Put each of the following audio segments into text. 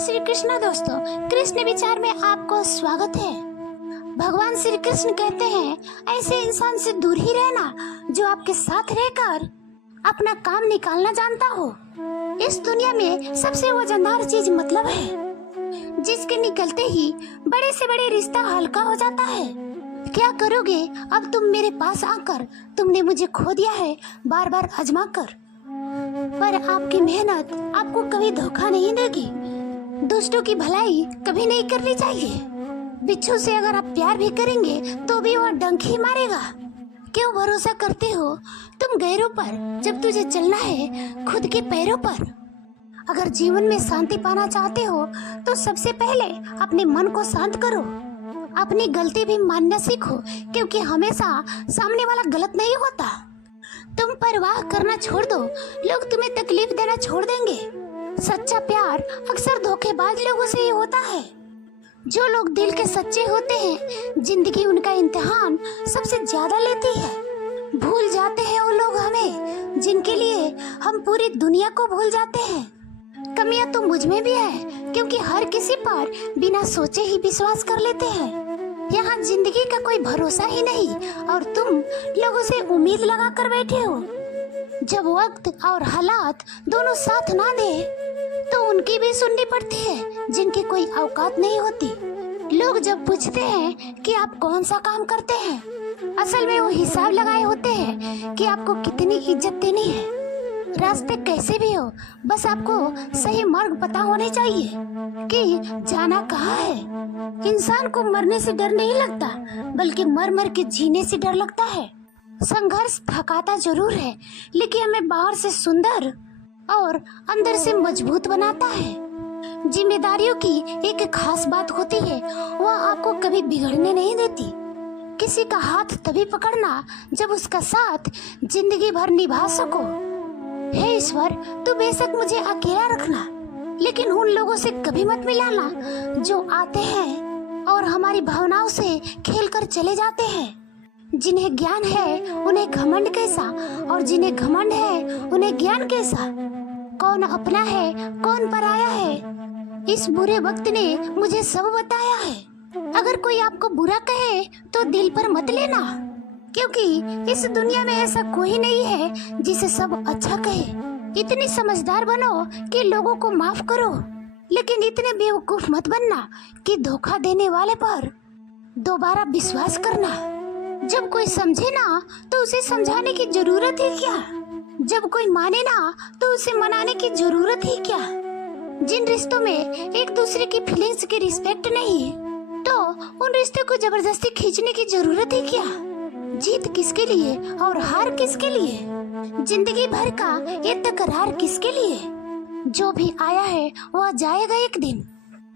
श्री कृष्ण दोस्तों, कृष्ण विचार में आपको स्वागत है। भगवान श्री कृष्ण कहते हैं, ऐसे इंसान से दूर ही रहना जो आपके साथ रहकर अपना काम निकालना जानता हो। इस दुनिया में सबसे वजनदार चीज मतलब है, जिसके निकलते ही बड़े से बड़े रिश्ता हल्का हो जाता है। क्या करोगे अब तुम मेरे पास आकर? तुमने मुझे खो दिया है बार बार आजमा कर, पर आपकी मेहनत आपको कभी धोखा नहीं देगी। दोस्तों की भलाई कभी नहीं करनी चाहिए। बिच्छू से अगर आप प्यार भी करेंगे तो भी वह डंक ही मारेगा। क्यों भरोसा करते हो तुम गैरों पर, जब तुझे चलना है खुद के पैरों पर। अगर जीवन में शांति पाना चाहते हो तो सबसे पहले अपने मन को शांत करो। अपनी गलती भी मानना सीखो, क्योंकि हमेशा सामने वाला गलत नहीं होता। तुम परवाह करना छोड़ दो, लोग तुम्हें तकलीफ देना छोड़ देंगे। सच्चा प्यार अक्सर धोखेबाज लोगों से ही होता है। जो लोग दिल के सच्चे होते हैं, जिंदगी उनका इम्तिहान सबसे ज्यादा लेती है। भूल जाते हैं वो लोग हमें, जिनके लिए हम पूरी दुनिया को भूल जाते हैं। कमियां तो मुझ में भी है, क्योंकि हर किसी पर बिना सोचे ही विश्वास कर लेते हैं। यहाँ जिंदगी का कोई भरोसा ही नहीं, और तुम लोगों से उम्मीद लगा कर बैठे हो। जब वक्त और हालात दोनों साथ ना दे तो उनकी भी सुननी पड़ती है, जिनकी कोई औकात नहीं होती। लोग जब पूछते हैं कि आप कौन सा काम करते हैं, असल में वो हिसाब लगाए होते हैं कि आपको कितनी इज्जत देनी है। रास्ते कैसे भी हो, बस आपको सही मार्ग पता होने चाहिए कि जाना कहाँ है। इंसान को मरने से डर नहीं लगता, बल्कि मर मर के जीने से डर लगता है। संघर्ष थकाता जरूर है, लेकिन हमें बाहर से सुंदर और अंदर से मजबूत बनाता है। जिम्मेदारियों की एक खास बात होती है, वह आपको कभी बिगड़ने नहीं देती। किसी का हाथ तभी पकड़ना जब उसका साथ जिंदगी भर निभा सको। हे ईश्वर, तू बेशक मुझे अकेला रखना, लेकिन उन लोगों से कभी मत मिलाना जो आते हैं और हमारी भावनाओं से खेलकर चले जाते हैं। जिन्हें ज्ञान है उन्हें घमंड कैसा, और जिन्हें घमंड है उन्हें ज्ञान कैसा। कौन अपना है कौन पराया है, इस बुरे वक्त ने मुझे सब बताया है। अगर कोई आपको बुरा कहे तो दिल पर मत लेना, क्योंकि इस दुनिया में ऐसा कोई नहीं है जिसे सब अच्छा कहे। इतनी समझदार बनो कि लोगों को माफ करो, लेकिन इतने बेवकूफ मत बनना कि धोखा देने वाले पर दोबारा विश्वास करना। जब कोई समझे ना तो उसे समझाने की जरूरत है क्या? जब कोई माने ना तो उसे मनाने की जरूरत है क्या? जिन रिश्तों में एक दूसरे की फीलिंग्स की रिस्पेक्ट नहीं, तो उन रिश्तों को जबरदस्ती खींचने की जरूरत है क्या? जीत किसके लिए और हार किसके लिए? जिंदगी भर का ये तकरार किसके लिए? जो भी आया है वह जाएगा एक दिन।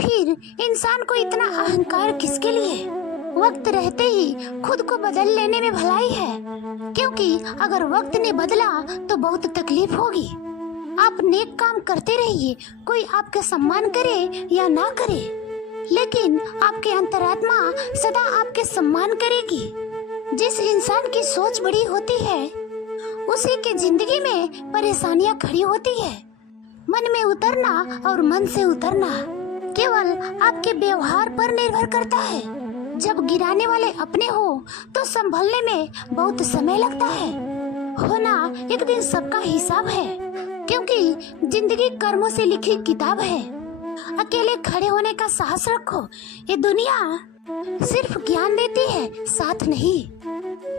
फिर इंसान को इतना अहंकार किसके लिए? वक्त रहते ही खुद को बदल लेने में भलाई है, क्योंकि अगर वक्त ने बदला तो बहुत तकलीफ होगी। आप नेक काम करते रहिए, कोई आपका सम्मान करे या ना करे, लेकिन आपकी अंतरात्मा सदा आपके सम्मान करेगी। जिस इंसान की सोच बड़ी होती है, उसी की जिंदगी में परेशानियां खड़ी होती है। मन में उतरना और मन से उतरना केवल आपके व्यवहार पर निर्भर करता है। जब गिराने वाले अपने हो तो संभलने में बहुत समय लगता है। होना एक दिन सबका हिसाब है, क्योंकि जिंदगी कर्मों से लिखी किताब है। अकेले खड़े होने का साहस रखो। ये दुनिया सिर्फ ज्ञान देती है, साथ नहीं।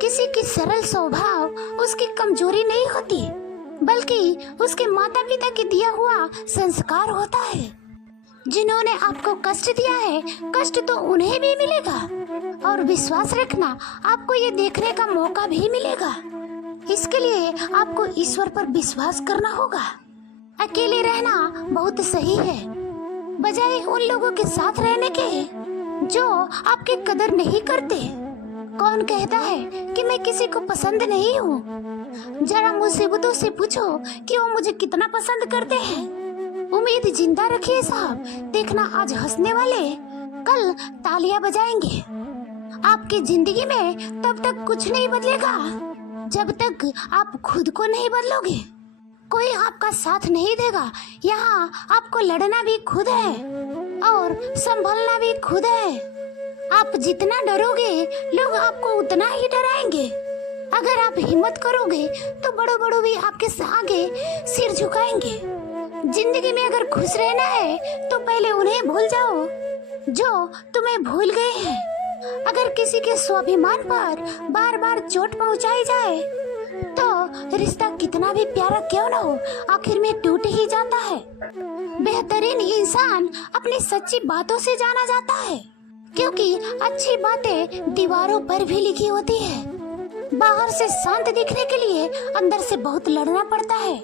किसी की सरल स्वभाव उसकी कमजोरी नहीं होती, बल्कि उसके माता पिता के दिया हुआ संस्कार होता है। जिन्होंने आपको कष्ट दिया है, कष्ट तो उन्हें भी मिलेगा, और विश्वास रखना आपको ये देखने का मौका भी मिलेगा। इसके लिए आपको ईश्वर पर विश्वास करना होगा। अकेले रहना बहुत सही है, बजाय उन लोगों के साथ रहने के जो आपकी कदर नहीं करते। कौन कहता है कि मैं किसी को पसंद नहीं हूँ? जरा मुसीबतों से पूछो कि वो मुझे कितना पसंद करते हैं। उम्मीद जिंदा रखिए साहब, देखना आज हंसने वाले कल तालियां बजाएंगे। आपकी जिंदगी में तब तक कुछ नहीं बदलेगा जब तक आप खुद को नहीं बदलोगे। कोई आपका साथ नहीं देगा। यहाँ आपको लड़ना भी खुद है और संभलना भी खुद है। आप जितना डरोगे लोग आपको उतना ही डराएंगे। अगर आप हिम्मत करोगे तो बड़ों बड़ों भी आपके आगे सिर झुकाएंगे। जिंदगी में अगर खुश रहना है तो पहले उन्हें भूल जाओ जो तुम्हें भूल गए हैं। अगर किसी के स्वाभिमान पर बार बार चोट पहुंचाई जाए तो रिश्ता कितना भी प्यारा क्यों न हो आखिर में टूट ही जाता है। बेहतरीन इंसान अपनी सच्ची बातों से जाना जाता है, क्योंकि अच्छी बातें दीवारों पर भी लिखी होती है। बाहर से शांत दिखने के लिए अंदर से बहुत लड़ना पड़ता है।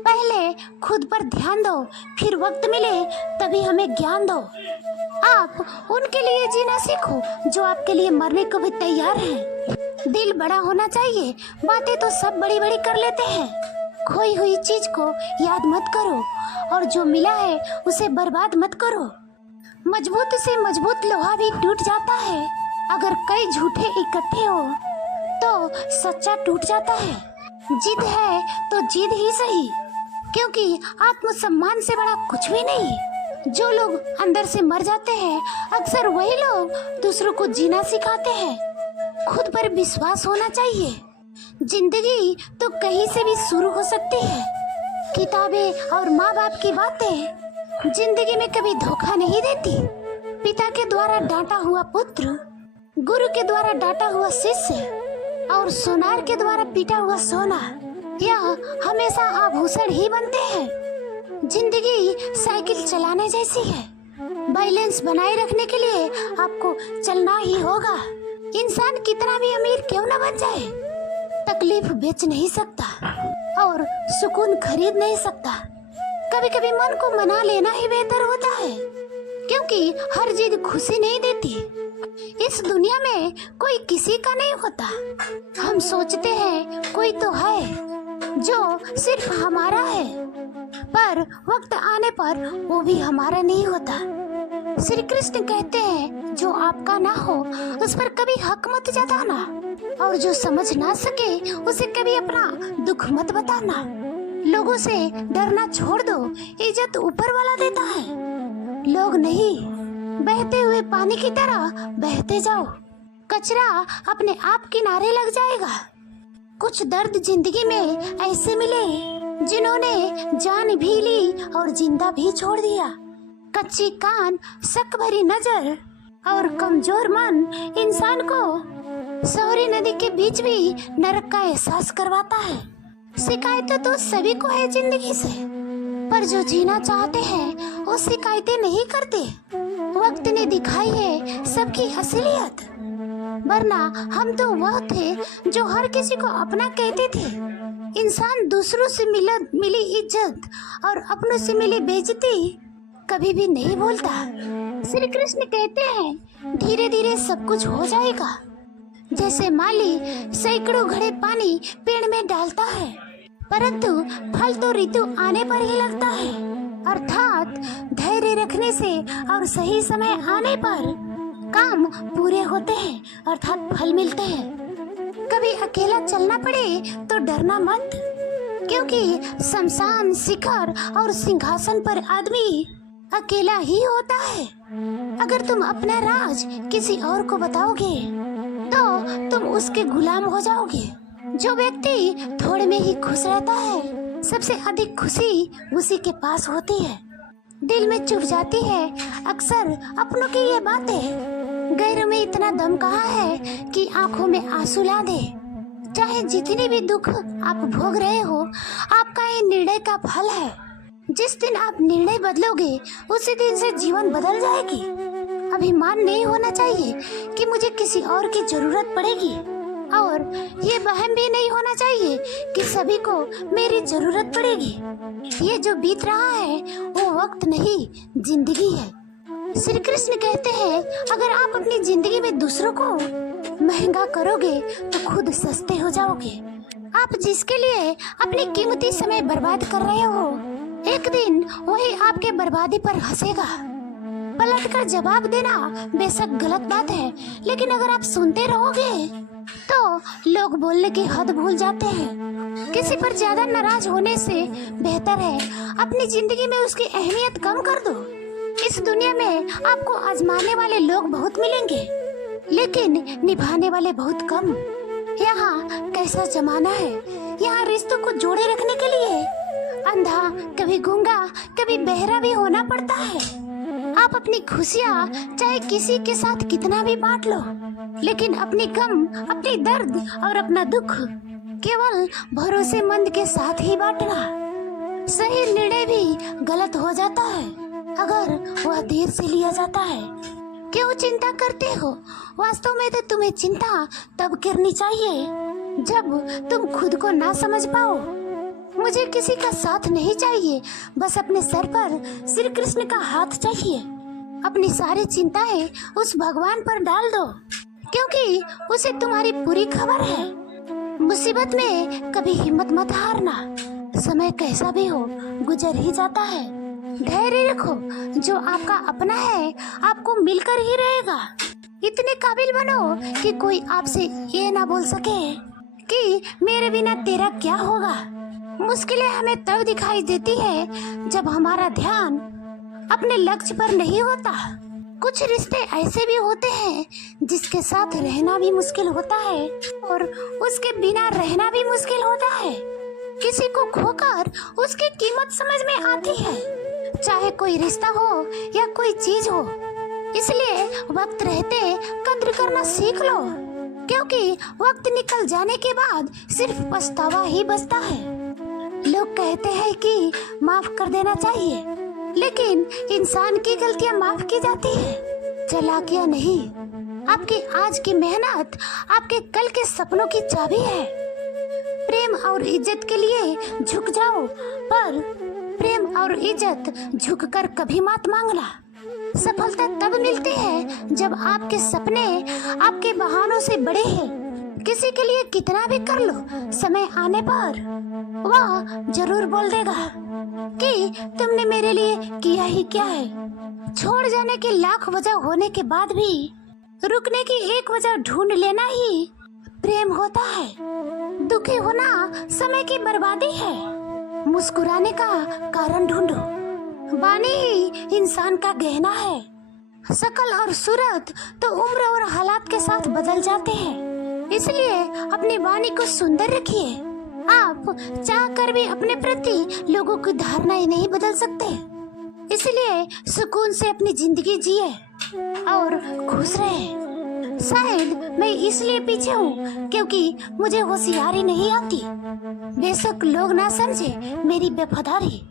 पहले खुद पर ध्यान दो, फिर वक्त मिले तभी हमें ज्ञान दो। आप उनके लिए जीना सीखो जो आपके लिए मरने को भी तैयार हैं। दिल बड़ा होना चाहिए, बातें तो सब बड़ी बड़ी कर लेते हैं। खोई हुई चीज को याद मत करो और जो मिला है उसे बर्बाद मत करो। मजबूत से मजबूत लोहा भी टूट जाता है। अगर कई झूठे इकट्ठे हो तो सच्चा टूट जाता है। जिद है तो जिद ही सही, क्योंकि आत्मसम्मान से बड़ा कुछ भी नहीं। जो लोग अंदर से मर जाते हैं अक्सर वही लोग दूसरों को जीना सिखाते हैं। खुद पर विश्वास होना चाहिए। जिंदगी तो कहीं से भी शुरू हो सकती है। किताबें और माँ बाप की बातें जिंदगी में कभी धोखा नहीं देती। पिता के द्वारा डांटा हुआ पुत्र, गुरु के द्वारा डांटा हुआ शिष्य और सोनार के द्वारा पीटा हुआ सोना, यह हमेशा आभूषण ही बनते हैं। जिंदगी साइकिल चलाने जैसी है। बैलेंस बनाए रखने के लिए आपको चलना ही होगा। इंसान कितना भी अमीर क्यों न बन जाए, तकलीफ बेच नहीं सकता और सुकून खरीद नहीं सकता। कभी कभी मन को मना लेना ही बेहतर होता है, क्योंकि हर जिद खुशी नहीं देती। इस दुनिया में कोई किसी का नहीं होता। हम सोचते हैं कोई तो है जो सिर्फ हमारा है, पर वक्त आने पर वो भी हमारा नहीं होता। श्री कृष्ण कहते हैं जो आपका ना हो उस पर कभी हक मत जताना, और जो समझ ना सके उसे कभी अपना दुख मत बताना। लोगों से डरना छोड़ दो, इज्जत ऊपर वाला देता है, लोग नहीं। बहते हुए पानी की तरह बहते जाओ, कचरा अपने आप किनारे लग जाएगा। कुछ दर्द जिंदगी में ऐसे मिले जिन्होंने जान भी ली और जिंदा भी छोड़ दिया। कच्ची कान, शक भरी नजर और कमजोर मन इंसान को सोहरी नदी के बीच भी नरक का एहसास करवाता है। शिकायतें तो सभी को है जिंदगी से, पर जो जीना चाहते हैं वो शिकायतें नहीं करते। वक्त ने दिखाई है सबकी असलियत, वरना हम तो वह थे जो हर किसी को अपना कहते थे। इंसान दूसरों से मिली इज्जत और अपनों से मिली बेइज्जती कभी भी नहीं भूलता। श्री कृष्ण कहते हैं धीरे धीरे सब कुछ हो जाएगा। जैसे माली सैकड़ों घड़े पानी पेड़ में डालता है, परंतु फल तो ऋतु आने पर ही लगता है। अर्थात धैर्य रखने से और सही समय आने पर काम पूरे होते हैं, अर्थात फल मिलते हैं। कभी अकेला चलना पड़े तो डरना मत, क्योंकि शमशान, शिखर और सिंहासन पर आदमी अकेला ही होता है। अगर तुम अपना राज किसी और को बताओगे तो तुम उसके गुलाम हो जाओगे। जो व्यक्ति थोड़े में ही खुश रहता है, सबसे अधिक खुशी उसी के पास होती है। दिल में चुभ जाती है अक्सर अपनों की ये बातें। गैरों में इतना दम कहाँ है कि आंखों में आंसू ला दे। चाहे जितनी भी दुख आप भोग रहे हो, आपका ये निर्णय का फल है। जिस दिन आप निर्णय बदलोगे उसी दिन से जीवन बदल जाएगी। अभिमान नहीं होना चाहिए कि मुझे किसी और की जरूरत पड़ेगी, और ये वहम भी नहीं होना चाहिए कि सभी को मेरी जरूरत पड़ेगी। ये जो बीत रहा है वो वक्त नहीं, जिंदगी है। श्री कृष्ण कहते हैं अगर आप अपनी जिंदगी में दूसरों को महंगा करोगे तो खुद सस्ते हो जाओगे। आप जिसके लिए अपनी कीमती समय बर्बाद कर रहे हो, एक दिन वही आपके बर्बादी पर हंसेगा। पलट कर जवाब देना बेशक गलत बात है, लेकिन अगर आप सुनते रहोगे तो लोग बोलने की हद भूल जाते हैं। किसी पर ज्यादा नाराज होने से बेहतर है अपनी जिंदगी में उसकी अहमियत कम कर दो। इस दुनिया में आपको आजमाने वाले लोग बहुत मिलेंगे, लेकिन निभाने वाले बहुत कम। यहाँ कैसा जमाना है, यहाँ रिश्तों को जोड़े रखने के लिए अंधा, कभी गूंगा, कभी बहरा भी होना पड़ता है। आप अपनी खुशियाँ चाहे किसी के साथ कितना भी बांट लो, लेकिन अपनी गम, अपनी दर्द और अपना दुख केवल भरोसेमंद के साथ ही बांटना। सही निर्णय भी गलत हो जाता है अगर वह देर से लिया जाता है। क्यों चिंता करते हो? वास्तव में तो तुम्हें चिंता तब करनी चाहिए जब तुम खुद को ना समझ पाओ। मुझे किसी का साथ नहीं चाहिए, बस अपने सर पर श्री कृष्ण का हाथ चाहिए। अपनी सारी चिंताएं उस भगवान पर डाल दो, क्योंकि उसे तुम्हारी पूरी खबर है। मुसीबत में कभी हिम्मत मत हारना। समय कैसा भी हो गुजर ही जाता है। धैर्य रखो, जो आपका अपना है आपको मिलकर ही रहेगा। इतने काबिल बनो कि कोई आपसे ये ना बोल सके कि मेरे बिना तेरा क्या होगा। मुश्किलें हमें तब दिखाई देती है जब हमारा ध्यान अपने लक्ष्य पर नहीं होता। कुछ रिश्ते ऐसे भी होते हैं जिसके साथ रहना भी मुश्किल होता है और उसके बिना रहना भी मुश्किल होता है। किसी को खोकर उसकी कीमत समझ में आती है, चाहे कोई रिश्ता हो या कोई चीज हो। इसलिए वक्त रहते कद्र करना सीख लो, क्योंकि वक्त निकल जाने के बाद सिर्फ पछतावा ही बचता है। लोग कहते हैं कि माफ कर देना चाहिए, लेकिन इंसान की गलतियां माफ की जाती है, चालाकियां नहीं। आपकी आज की मेहनत आपके कल के सपनों की चाबी है। प्रेम और इज्जत के लिए झुक जाओ, पर प्रेम और इज्जत झुककर कभी मत मांगना। सफलता तब मिलती है जब आपके सपने आपके बहानों से बड़े हैं। किसी के लिए कितना भी कर लो, समय आने पर वह जरूर बोल देगा कि तुमने मेरे लिए किया ही क्या है। छोड़ जाने की लाख वजह होने के बाद भी रुकने की एक वजह ढूंढ लेना ही प्रेम होता है। दुखी होना समय की बर्बादी है। मुस्कुराने का कारण ढूंढो। वाणी ही इंसान का गहना है। शकल और सूरत तो उम्र और हालात के साथ बदल जाते हैं, इसलिए अपनी वाणी को सुंदर रखिए। आप चाह कर भी अपने प्रति लोगों की धारणाएं नहीं बदल सकते, इसलिए सुकून से अपनी जिंदगी जिए और खुश रहे। शायद मैं इसलिए पीछे हूँ क्योंकि मुझे होशियारी नहीं आती। बेशक लोग ना समझे मेरी बेवफादारी,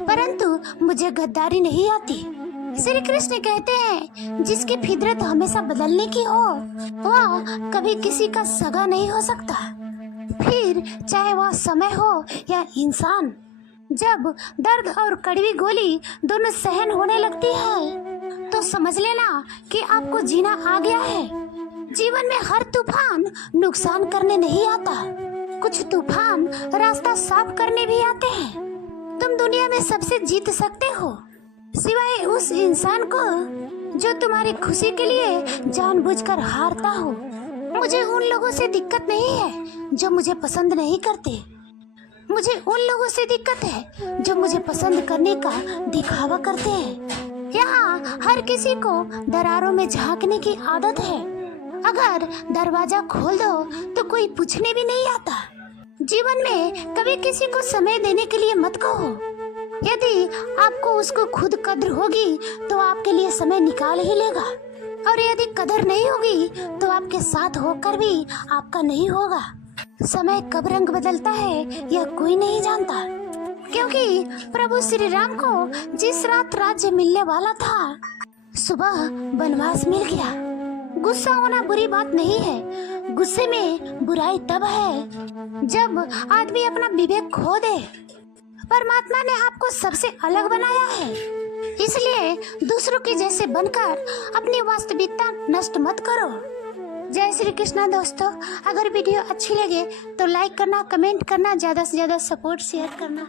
परंतु मुझे गद्दारी नहीं आती। श्री कृष्ण कहते हैं जिसकी फितरत हमेशा बदलने की हो वह कभी किसी का सगा नहीं हो सकता, फिर चाहे वह समय हो या इंसान। जब दर्द और कड़वी गोली दोनों सहन होने लगती है तो समझ लेना कि आपको जीना आ गया है। जीवन में हर तूफान नुकसान करने नहीं आता, कुछ तूफान रास्ता साफ करने भी आते हैं। तुम दुनिया में सबसे जीत सकते हो, सिवाय उस इंसान को जो तुम्हारी खुशी के लिए जानबूझकर हारता हो। मुझे उन लोगों से दिक्कत नहीं है जो मुझे पसंद नहीं करते, मुझे उन लोगों से दिक्कत है जो मुझे पसंद करने का दिखावा करते हैं। यहाँ हर किसी को दरारों में झांकने की आदत है। अगर दरवाजा खोल दो तो कोई पूछने भी नहीं आता। जीवन में कभी किसी को समय देने के लिए मत कहो। यदि आपको उसको खुद कद्र होगी तो आपके लिए समय निकाल ही लेगा, और यदि कदर नहीं होगी तो आपके साथ होकर भी आपका नहीं होगा। समय कब रंग बदलता है यह कोई नहीं जानता, क्योंकि प्रभु श्री राम को जिस रात राज्य मिलने वाला था सुबह वनवास मिल गया। गुस्सा होना बुरी बात नहीं है, गुस्से में बुराई तब है जब आदमी अपना विवेक खो दे। परमात्मा ने आपको सबसे अलग बनाया है, इसलिए दूसरों के जैसे बनकर अपनी वास्तविकता नष्ट मत करो। जय श्री कृष्णा दोस्तों। अगर वीडियो अच्छी लगे तो लाइक करना, कमेंट करना, ज़्यादा से ज़्यादा सपोर्ट शेयर करना।